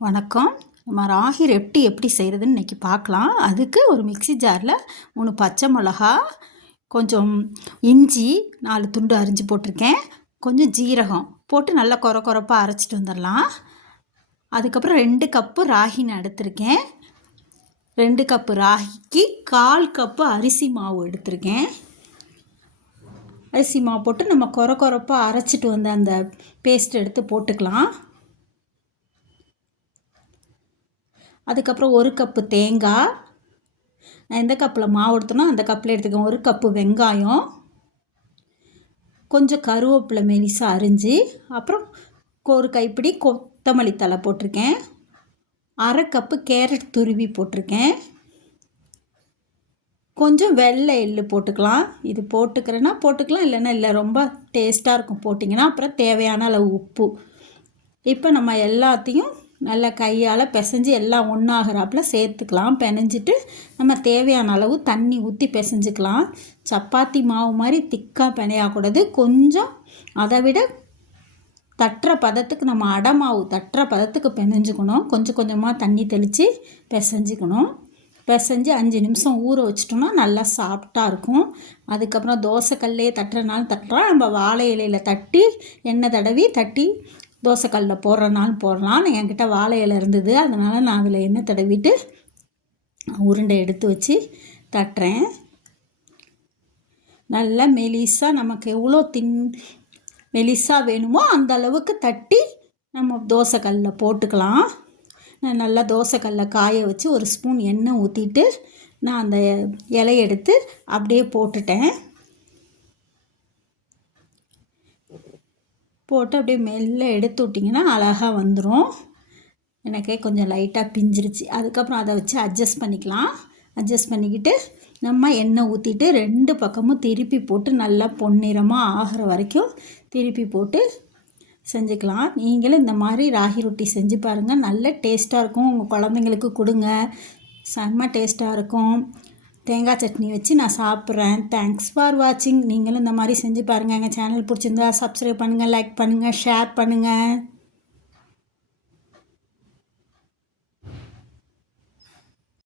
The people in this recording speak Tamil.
வணக்கம். நம்ம ராகி ரொட்டி எப்படி செய்கிறதுன்னு இன்றைக்கி பார்க்கலாம். அதுக்கு ஒரு மிக்ஸி ஜாரில் 3 பச்சை மிளகா, கொஞ்சம் இஞ்சி 4 துண்டு அரிஞ்சு போட்டிருக்கேன், கொஞ்சம் ஜீரகம் போட்டு நல்லா கொரப்பாக அரைச்சிட்டு வந்துடலாம். அதுக்கப்புறம் 2 கப்பு ராகி நான் எடுத்திருக்கேன். 2 கப்பு ராகிக்கு 1/4 கப்பு அரிசி மாவு எடுத்திருக்கேன். அரிசி மாவு போட்டு நம்ம கொரப்பாக அரைச்சிட்டு வந்த அந்த பேஸ்ட் எடுத்து போட்டுக்கலாம். அதுக்கப்புறம் 1 கப்பு தேங்காய், நான் எந்த கப்பில் மாவு எடுத்தனோ அந்த கப்பில் எடுத்துக்கேன். 1 கப்பு வெங்காயம், கொஞ்சம் கருவேப்பிலை மெலிசாக அரிஞ்சு, அப்புறம் ஒரு கைப்பிடி கொத்தமல்லி தழை போட்டிருக்கேன், 1/2 கப்பு கேரட் துருவி போட்டிருக்கேன், கொஞ்சம் வெள்ளை எள்ளு போட்டுக்கலாம். இது போட்டுக்கிறேன்னா போட்டுக்கலாம், இல்லைன்னா இல்லை, ரொம்ப டேஸ்ட்டாக இருக்கும் போட்டிங்கன்னா. அப்புறம் தேவையான அளவு உப்பு. இப்போ நம்ம எல்லாத்தையும் நல்லா கையால் பிசைஞ்சு எல்லாம் ஒன்றாகிறாப்புல சேர்த்துக்கலாம். பிணைஞ்சிட்டு நம்ம தேவையான அளவு தண்ணி ஊற்றி பிசைஞ்சிக்கலாம். சப்பாத்தி மாவு மாதிரி திக்காக பிணையக்கூடாது, கொஞ்சம் அதை விட தட்டுற பதத்துக்கு, நம்ம அடை மாவு தட்டுற பதத்துக்கு பிணைஞ்சிக்கணும். கொஞ்சம் கொஞ்சமாக தண்ணி தெளித்து பிசைஞ்சிக்கணும். பிசைஞ்சு 5 நிமிஷம் ஊற வச்சிட்டோம்னா நல்லா சாஃப்டாக இருக்கும். அதுக்கப்புறம் தோசைக்கல்லே தட்டுறனாலும் தட்டுறோம், நம்ம வாழை இலையில் தட்டி எண்ணெய் தடவி தட்டி தோசைக்கல்லில் போடுறனாலும் போடலாம். என்கிட்ட வாழை இலை இருந்தது, அதனால் நான் அதில் எண்ணெய் தடவிட்டு உருண்டை எடுத்து வச்சு தட்டுறேன். நல்லா மெலிசாக நமக்கு எவ்வளோ மெலிசாக வேணுமோ அந்த அளவுக்கு தட்டி நம்ம தோசைக்கல்லில் போட்டுக்கலாம். நான் நல்லா தோசைக்கல்லை காய வச்சு 1 ஸ்பூன் எண்ணெய் ஊற்றிட்டு நான் அந்த இலையை எடுத்து அப்படியே போட்டுட்டேன். போட்டு அப்படியே மெல்ல எடுத்து விட்டிங்கன்னா அழகாக வந்துடும். எனக்கே கொஞ்சம் லைட்டாக பிஞ்சிருச்சு. அதுக்கப்புறம் அதை வச்சு அட்ஜஸ்ட் பண்ணிக்கலாம். அட்ஜஸ்ட் பண்ணிக்கிட்டு நம்ம எண்ணெய் ஊற்றிட்டு 2 பக்கமும் திருப்பி போட்டு நல்லா பொன்னிறமாக ஆகிற வரைக்கும் திருப்பி போட்டு செஞ்சுக்கலாம். நீங்களும் இந்த மாதிரி ராகி ரொட்டி செஞ்சு பாருங்கள், நல்ல டேஸ்ட்டாக இருக்கும். உங்கள் குழந்தைங்களுக்கு கொடுங்க, செம்ம டேஸ்ட்டாக இருக்கும். தேங்காய் சட்னி வச்சு நான் சாப்பிட்றேன். தேங்க்ஸ் ஃபார் வாட்சிங். நீங்களும் இந்த மாதிரி செஞ்சு பாருங்கள். எங்கள் சேனல் பிடிச்சிருந்தா சப்ஸ்கிரைப் பண்ணுங்கள், லைக் பண்ணுங்கள், ஷேர் பண்ணுங்கள்.